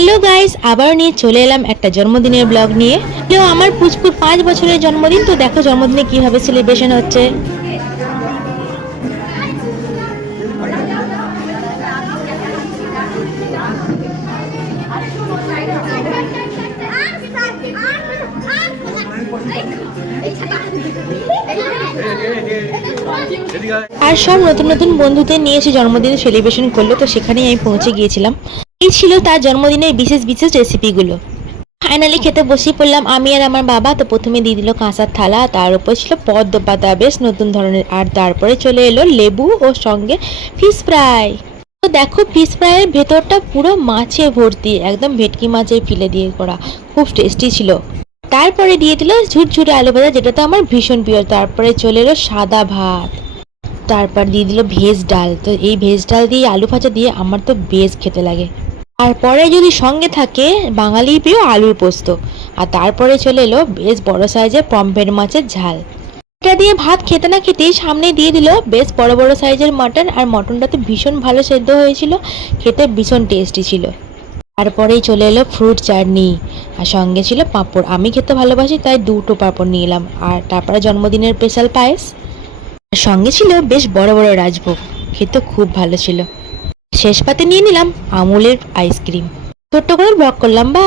Hello guys, আবার নিয়ে চলে এলাম একটা জন্মদিনের ব্লগ নিয়ে। আমার পুচকুর 5 বছরের জন্মদিন। তো দেখো জন্মদিনে কিভাবে সেলিব্রেশন হচ্ছে। আর সব নতুন নতুন বন্ধুদের নিয়ে এসে জন্মদিন সেলিব্রেশন করলো। তো সেখানেই আমি পৌঁছে গিয়েছিলাম। এই ছিল তার জন্মদিনের বিশেষ বিশেষ রেসিপিগুলো। ফাইনালি খেতে বসে পড়লাম আমি আর আমার বাবা। তো প্রথমে দিয়ে দিল কাঁসার থালা, তার উপর ছিল পদ্ম পাতা, বেশ নতুন ধরনের। আর তারপরে চলে এলো লেবু ও সঙ্গে ফিশ ফ্রাই। তো দেখো ফিশ ফ্রাইয়ের ভেতরটা পুরো মাছে ভর্তি, একদম ভেটকি মাছের ফিলে দিয়ে করা, খুব টেস্টি ছিল। তারপরে দিয়ে দিল ঝুরঝুরে আলু ভাজা, যেটা তো আমার ভীষণ প্রিয়। তারপরে চলে এলো সাদা ভাত, তারপর দিয়ে দিল ভেজ ডাল। তো এই ভেজ ডাল দিয়ে আলু ভাজা দিয়ে আমার তো বেশ খেতে লাগে। তারপরে যদি সঙ্গে থাকে বাঙালির প্রিয় আলুর পোস্ত। আর তারপরে চলে এলো বেশ বড় সাইজের পমফ্রেট মাছের ঝাল। এটা দিয়ে ভাত খেতে না খেতেই সামনে দিয়ে দিল বেশ বড় বড় সাইজের মটন। আর মটনটা তো ভীষণ ভালো সেদ্ধ হয়েছিল, খেতে ভীষণ টেস্টি ছিল। তারপরেই চলে এলো ফ্রুট চাটনি, আর সঙ্গে ছিল পাঁপড়। আমি খেতে ভালোবাসি তাই 2টো পাঁপড় নিয়ে এলাম। আর তারপরে জন্মদিনের স্পেশাল পায়েস, আর সঙ্গে ছিল বেশ বড় বড় রাজভোগ, খেতে খুব ভালো ছিল। শেষ পাতে নিয়ে নিলাম আমুলের আইসক্রিম। ছোট্ট করে ব্লগ করলাম বা